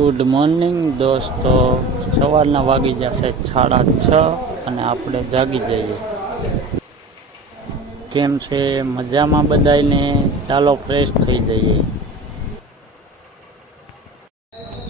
Good morning દોસ્તો. સવારના વાગી જશે સાડા છ અને આપણે જાગી જઈએ. કેમ છે? મજામાં બધાને ચાલો ફ્રેશ થઈ જઈએ.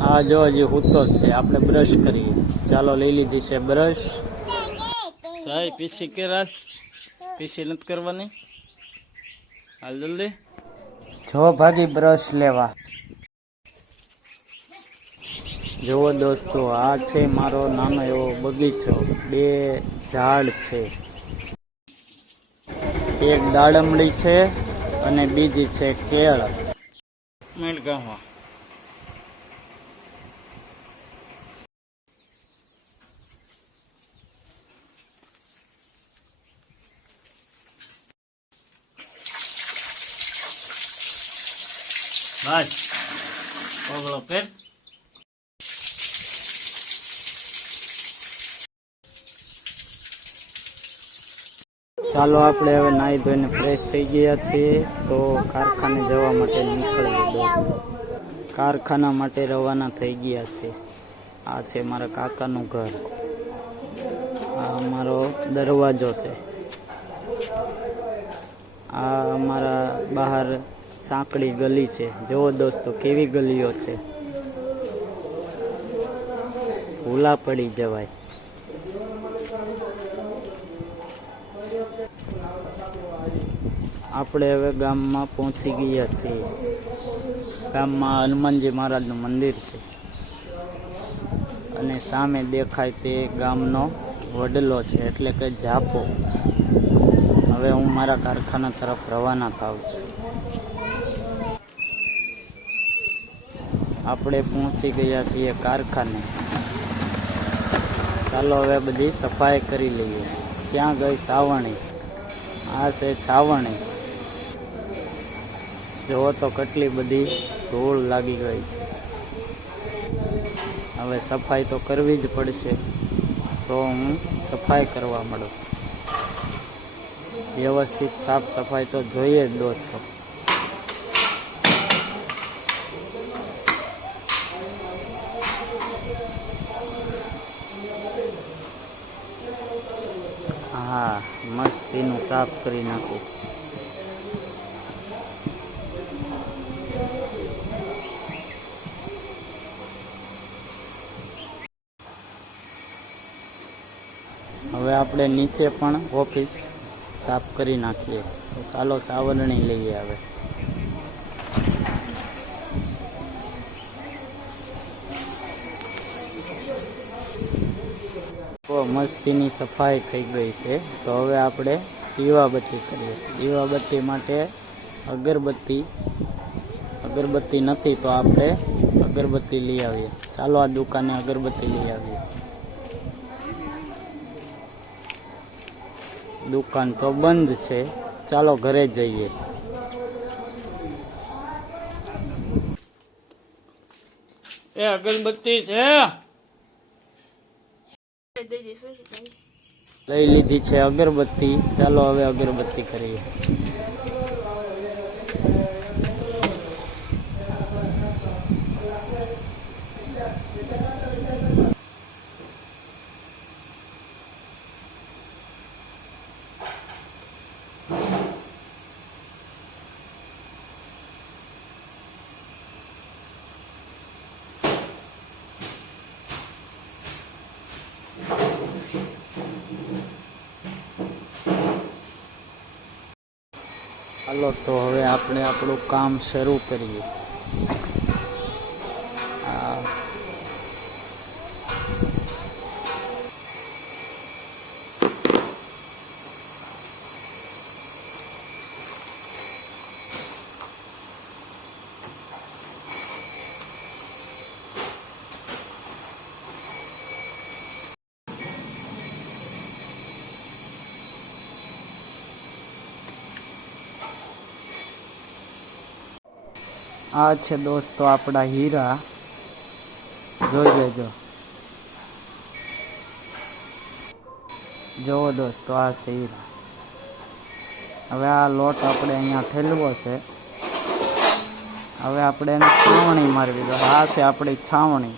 આ જો હજી હૂતો છે. આપણે બ્રશ કરીએ. ચાલો લઈ લીધી છે બ્રશ સાહેબ પીસી કરા પીસી નથી કરવાની? હાલ જલ્દી. છ ભાગી બ્રશ લેવા. જુઓ દોસ્તો, આ છે મારો નાનો એવો બગીચો. બે ઝાડ છે. એક દાડમડી છે અને બીજી છે કેળ. મેળગામાં. બસ ઓગળો પેટ ચાલો આપણે હવે નાહી ધોઈને ફ્રેશ થઈ ગયા છીએ તો કારખાને જવા માટે નીકળીએ દોસ્તો. કારખાના માટે રવાના થઈ ગયા છે. આ છે મારા કાકાનું ઘર. આ અમારો દરવાજો છે. આ અમારા બહાર સાંકડી ગલી છે. જુઓ દોસ્તો, કેવી ગલીઓ છે. ભૂલા પડી જવાય. આપણે હવે ગામમાં પહોંચી ગયા છીએ. ગામમાં હનુમાનજી મહારાજનું મંદિર છે. અને સામે દેખાય તે ગામનો વડલો છે, એટલે કે જાપો હવે હું મારા કારખાના તરફ રવાના થાવ છું. આપણે પહોંચી ગયા છીએ કારખાને. ચાલો હવે બધી સફાઈ કરી લઈએ. ત્યાં ગઈ સાવણી આ છે છાવણી. જુઓ તો કેટલી બધી ધૂળ લાગી ગઈ છે. હવે સફાઈ તો કરવી જ પડશે. તો હું સફાઈ કરવા મળું વ્યવસ્થિત સાફ સફાઈ તો જોઈએ જ દોસ્તો. હા, મસ્તીનું સાફ કરી નાખું હવે આપણે નીચે પણ ઓફિસ સાફ કરી નાખીએ. તો ચાલો સાવરણી લઈએ હવે. તો મસ્તીની સફાઈ થઈ ગઈ છે. તો હવે આપણે દીવાબત્તી કરીએ. દીવાબત્તી માટે અગરબત્તી અગરબત્તી નથી તો આપણે અગરબત્તી લઈ આવીએ. ચાલો આ દુકાને અગરબત્તી લઈ આવીએ. દુકાન તો બંધ છે. ચાલો ઘરે જઈએ. એ અગરબત્તી છે. લઈ લીધી છે અગરબત્તી. ચાલો હવે અગરબત્તી કરીએ. ચાલો તો હવે આપણે આપણું કામ શરૂ કરીએ. આ છે દોસ્તો આપણા હીરા. જોઈ લેજો. જોવો દોસ્તો, આ છે હીરા. હવે આ લોટ આપણે અહીંયા ઠેલવો છે. હવે આપણે એને છાવણી મારવી દો આ છે આપણી છાવણી.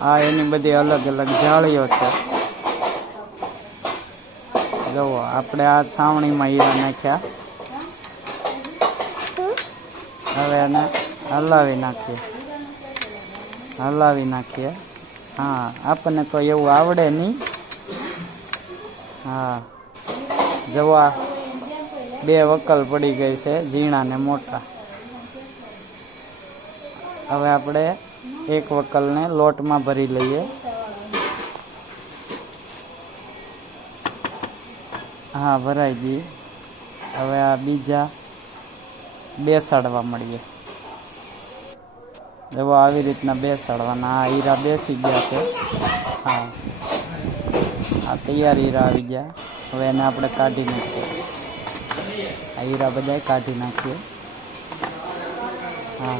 આ એની બધી અલગ અલગ જાળીઓ છે. જુઓ આપણે આ છાવણીમાં હીરા નાખ્યા. હવે એને હલાવી નાખીએ. હલાવી નાખીએ. હા, આપણને તો એવું આવડે નહીં. હા. જવા બે વકલ પડી ગઈ છે, ઝીણા ને મોટા. હવે આપણે એક વકલને લોટમાં ભરી લઈએ. હા, ભરાઈ ગઈ. હવે આ બીજા બેસાડવા મળીએ. એવો આવી રીતના બેસાડવાના. આ હીરા બેસી ગયા છે. હા. આ તૈયાર હીરા આવી ગયા. હવે એને આપણે કાઢી નાખીએ. આ હીરા બધા કાઢી નાખીએ. હા.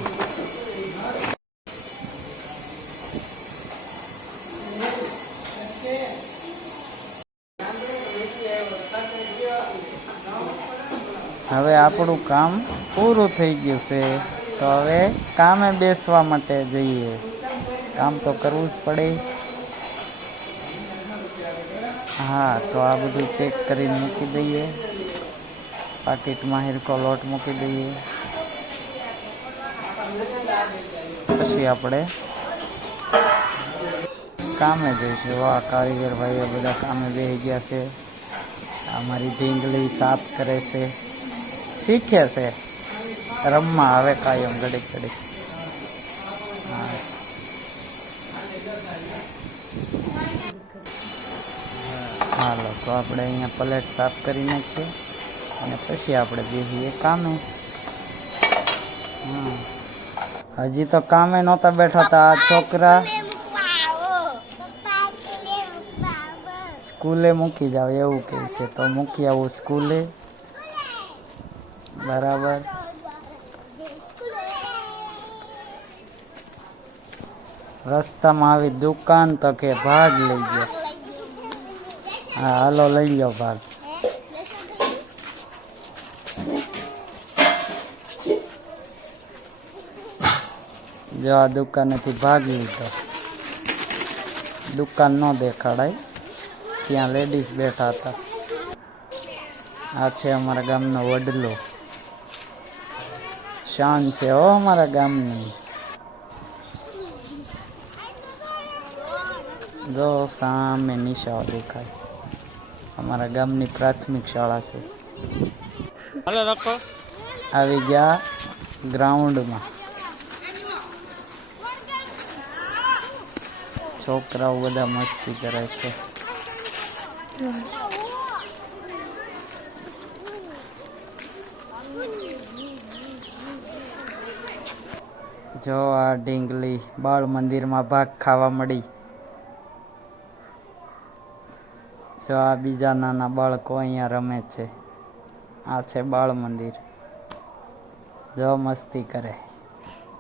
હવે આપણું કામ પૂરું થઈ ગયું છે. તો હવે કામે બેસવા માટે જઈએ. કામ તો કરવું જ પડે. હા, તો આ બધું પેક કરીને મૂકી દઈએ. પાકીટમાં હિરકો લોટ મૂકી દઈએ. પછી આપણે કામે જઈશું. વાહ, કારીગર ભાઈઓ બધા કામે બેસી ગયા છે. અમારી ઢીંગલી સાફ કરે છે. શીખે છે. રમવા આવે કાયમ ઘડીક ઘડીક. હાલો તો આપણે અહીંયા પ્લેટ સાફ કરી નાખીએ અને પછી આપણે બેસીએ કામે. હજી તો કામે નહોતા બેઠા હતા આ છોકરા સ્કૂલે મૂકી જાવ એવું કહે છે. તો મૂકી આવું સ્કૂલે. બરાબર. રસ્તામાં આવી દુકાન તો કે ભાગ લઈ ગયો. હા, હાલો, લઈ લો ભાગ. જો આ દુકાનેથી ભાગ લીધો. દુકાન ન દેખાડાય. ત્યાં લેડીઝ બેઠા હતા. આ છે અમારા ગામનો વડલો. શાન છે હો અમારા ગામની. જો સામે શાળા દેખાય. અમારા ગામની પ્રાથમિક શાળા છે. આવી ગયા ગ્રાઉન્ડમાં. છોકરાઓ બધા મસ્તી કરે છે. જો આ ઢીંગલી બાળ મંદિરમાં ભાગ ખાવા મળી. જો આ બીજા નાના બાળકો અહીંયા રમે છે. આ છે બાળ મંદિર. જો મસ્તી કરે.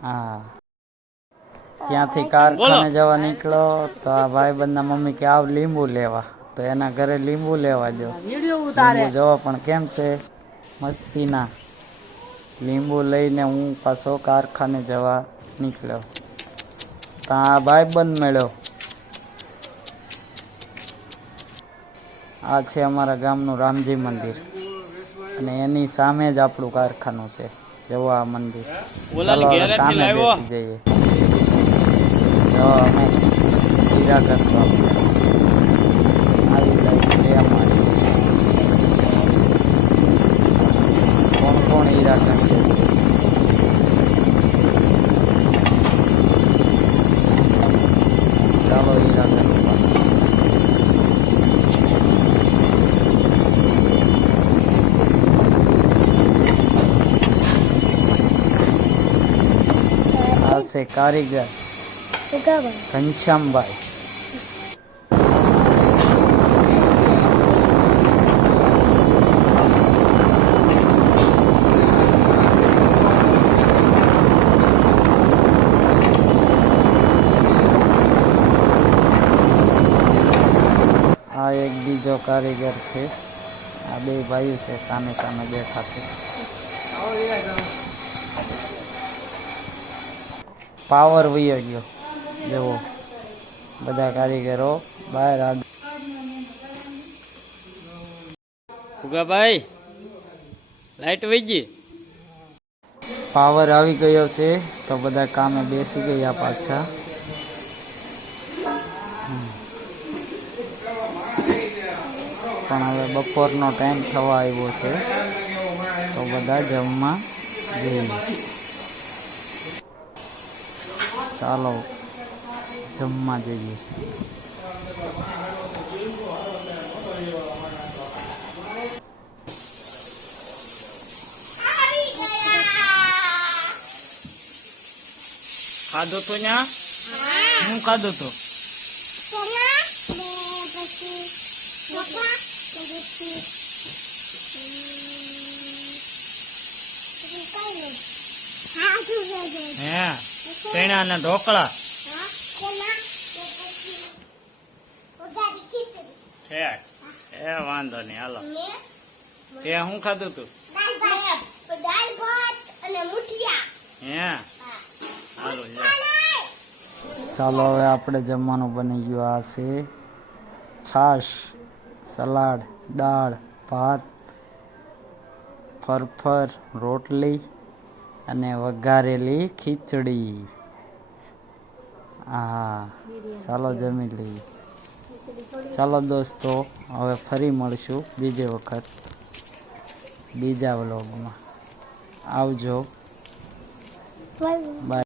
હા. ત્યાંથી કારખાને જવા નીકળો તો આ ભાઈબંધના મમ્મી કે આવ લીંબુ લેવા. તો એના ઘરે લીંબુ લેવા જો. લીંબુ જોવો પણ કેમ છે? મસ્તીના. લીંબુ લઈને હું પાછો કારખાને જવા નીકળ્યો. ત્યાં આ ભાઈબંધ મળ્યો. આ છે અમારા ગામનું રામજી મંદિર. અને એની સામે જ આપણું કારખાનું છે જવો આ મંદિર કામે બેસી જઈએ. જો અમે હીરા ઘસવા આવી જાય છે અમારી. કોણ કોણ હીરા ઘસે ચાલો હીરા ઘસવા આ છે કારીગર ઘનશ્યામભાઈ આ એક બીજો કારીગર છે. આ બે ભાઈઓ છે સામે સામે બેઠા છે. પાવર વયો ગયો. જેવો બધા કારીગરો બહાર આગ ભાઈ લાઈટ વહી ગઈ? પાવર આવી ગયો છે તો બધા કામે બેસી ગયા પાછા. પણ હવે બપોરનો ટાઈમ થવા આવ્યો છે તો બધા જમવા જઈએ ચાલો જમવા જઈએ ખાધું તું ન્યા હું ખાધું તું હે ચણા ને ઢોકળા. એ વાંધો નહીં, હાલો. તે શું ખાધું તું? હે? ચાલો, હવે આપણે જમવાનું બની ગયું આ છે છાશ, સલાડ, દાળ, ભાત, ફરફર, રોટલી અને વઘારેલી ખીચડી. હા ચાલો જમી લઈએ. ચાલો દોસ્તો હવે ફરી મળશું બીજે વખત બીજા વ્લોગમાં. આવજો. બાય